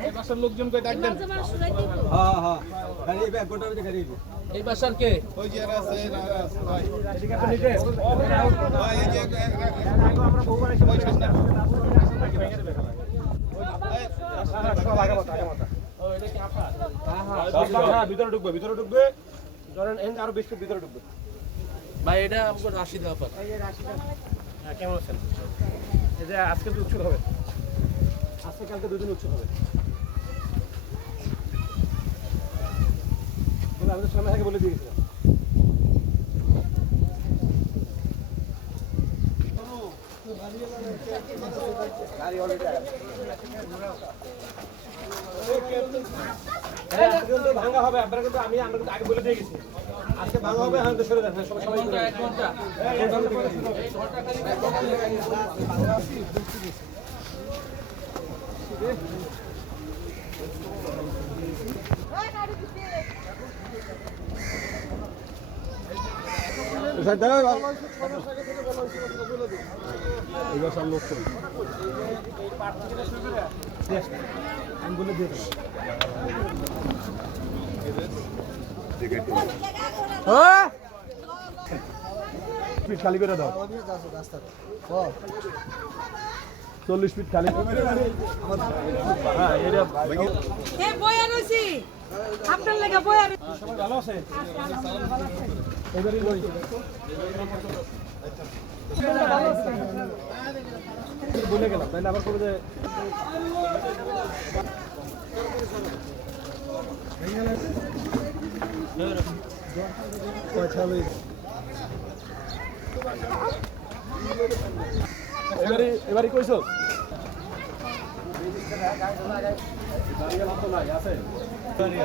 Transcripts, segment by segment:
এই বাসার লোকজনকে ডাক হ্যাঁ হ্যাঁ। গাড়ি ব্যাগ গোটা বেজে গাড়ি এই বাসার কে? ওই যে আছে ভাই। এদিকে তো নিচে। ভাই এই যে আমরা বহুবার এসে বসে আছি। ও, এটা কি আপনার? হ্যাঁ ভিতরে ঢুকবে ভিতরে ঢুকবে। ধরেন এন আরও বেশি ভিতরে ঢুকবে। ভাই এটা আমাকে রাশিদ আপার হ্যাঁ কেমন আছেন? এই যে আজকে তো উৎসব হবে। আজকে কালকে দুদিন উৎসব হবে। বলে আমাদের সামনে থেকে বলে দিয়েছিলাম গাড়ি অলরেডি ভাঙা হবে আপনারা কিন্তু আমি আমরা কিন্তু আগে বলে দিয়ে গেছি। আজকে ভাঙা হবে হ্যাঁ তো সরে যান হ্যাঁ, সবাই সবাই ঘণ্টা এই ঘণ্টা করে শুরু। এই ঘণ্টা খালি এবার সব লোক করে। আমি বলে দিয়ে খালি করে দাও চল্লিশ ফিট খালি। আপনার লাগে বয়া রইছি। ভালো আছে এবারই লই বলে গেলাম তাইলে আবার কবে যে এবারে এবারে কইছো দাঁড়িয়ে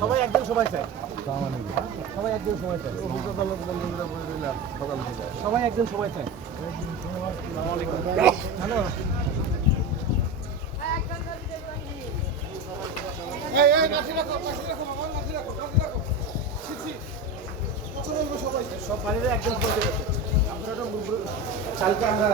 সবাই একদিন সময় চাই সবাই একদিন সময় চাই সবাই একদিন সময় চাই হ্যালো সবাই সব বাড়িতে আপনারা কালকে আমরা